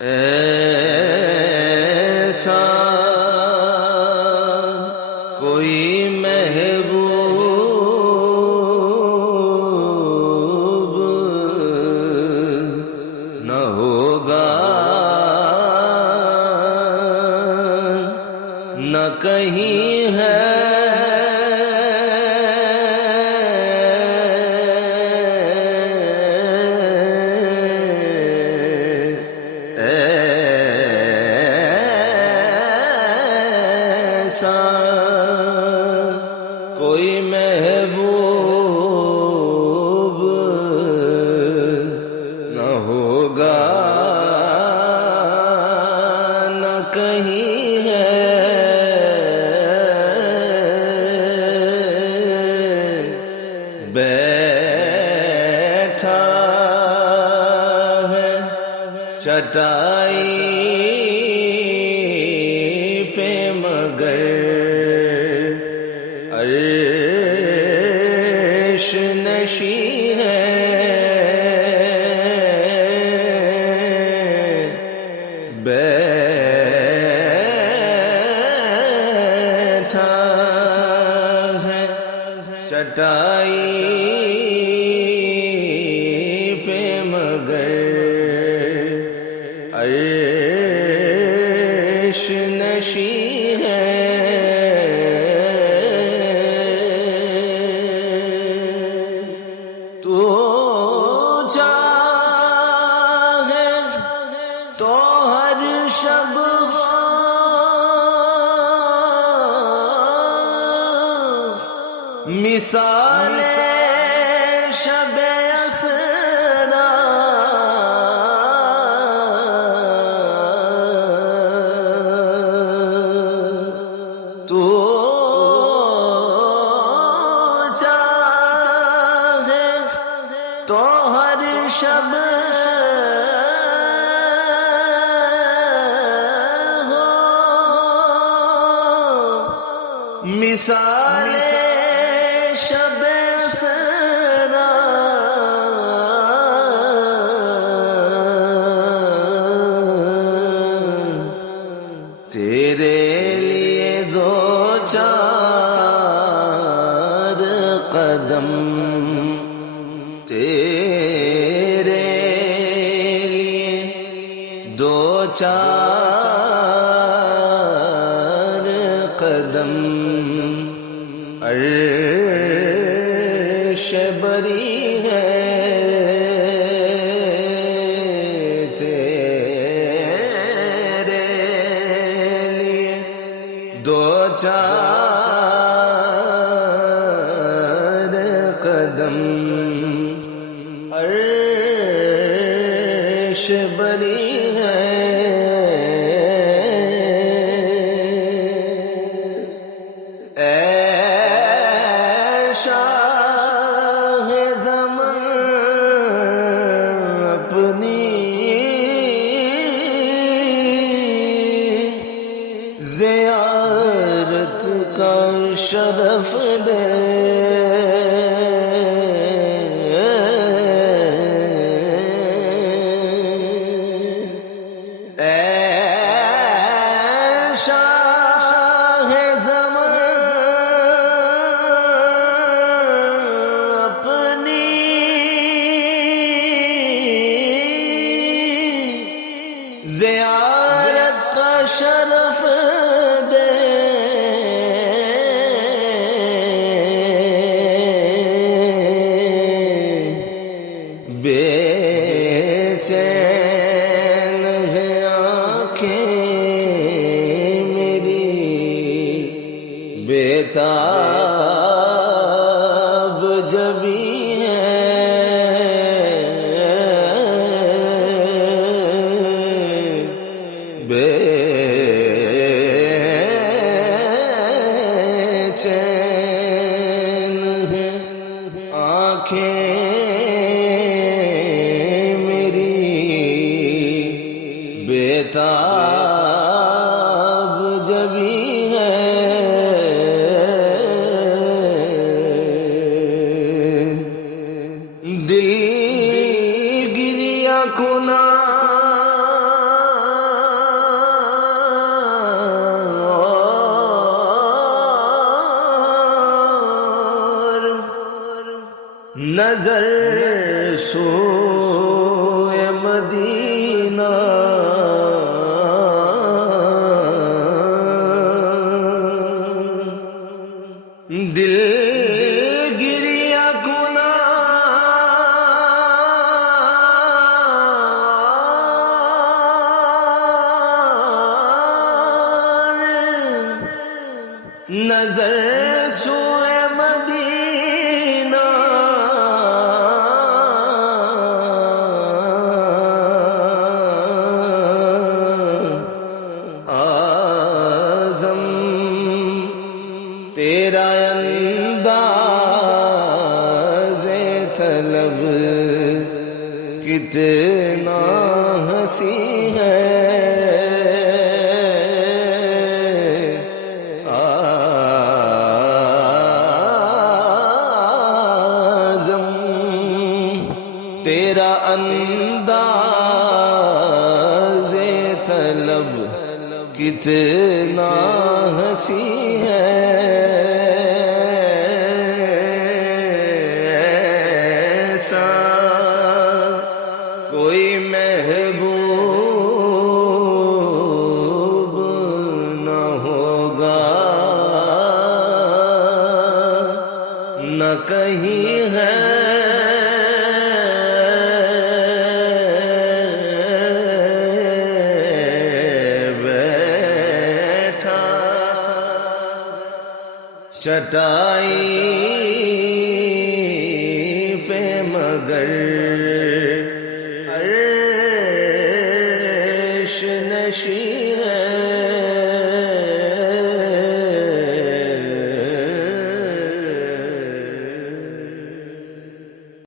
ایسا کوئی محبوب نہ ہوگا، نہ کہیں ہے کوئی محبوب نہ ہوگا، نہ کہیں ہے بیٹھا ہے چٹائی پہ مگر عرش نشیں ہے، بیٹھا ہے چٹائی پہ مگر عرش نشیں ہے۔ تو چاہے تو ہر شب مثال شب اسرا، تو چاہے تو ہر شب ہو مثال شب اسرا، تیرے لیے دو چار قدم، تیرے لیے دو چار قدم عرش بری ہے، تیرے لیے دو چار قدم عرش بری ہے۔ شاہ زمن اپنی زیارت کا شرف دے، شاہ زمن اپنی زیارت کا شرف دے، بے چین ہے آنکھیں میری، بیتاب جبی ہے، بے چین ہے آنکھیں میری، بیتاب جبی ہے، دل گریا کنا نظر سوئے مدینہ دل گریا کنا نظر سوئے مدینہ اعظم تیرا انداز طلب کتنا ہنسی ہے تیرا انداز طلب کتنا ہنسی ہے ایسا کوئی محبوب نہ ہوگا نہ کہیں ہے چٹائی پہ مگر عرش نشین